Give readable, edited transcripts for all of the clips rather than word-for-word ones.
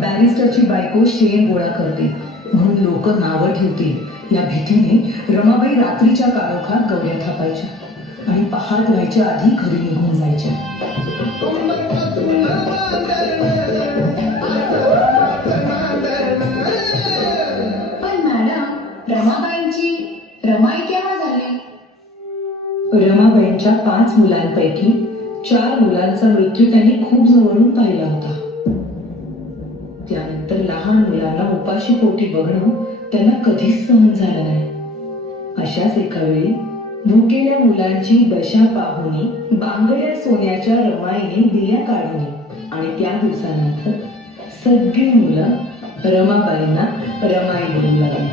बॅरिस्टरची बायको शेण गोळा करते म्हणून लोक नावं ठेवतील या भीतीने रमाबाई रात्रीच्या काळोखात गौऱ्या थापायच्या आणि पहाट व्हायच्या आधी घरी निघून जायच्या. पण मॅडम, रमाबाईंची रमाई केव्हा झाली? रमाबाईंच्या 5 मुलांपैकी 4 मुलांचा मृत्यू त्यांनी खूप जवळून पाहिला होता. त्यानंतर लहान मुलांना उपाशी पोटी बघणं त्यांना कधीच सहन झालं नाही. अशाच एका वेळी भुकेल्या मुलांची दशा पाहुनी बांगड्या सोन्याच्या रमाईने दिल्या काढून आणि त्या दिवसानंतर सगळी मुलं रमाबाईंना रमाई म्हणू लागली.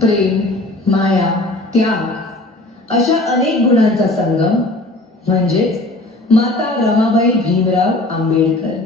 प्रेम, माया, त्याग अशा अनेक गुणांचा संगम म्हणजेच माता रमाबाई भीमराव आंबेडकर.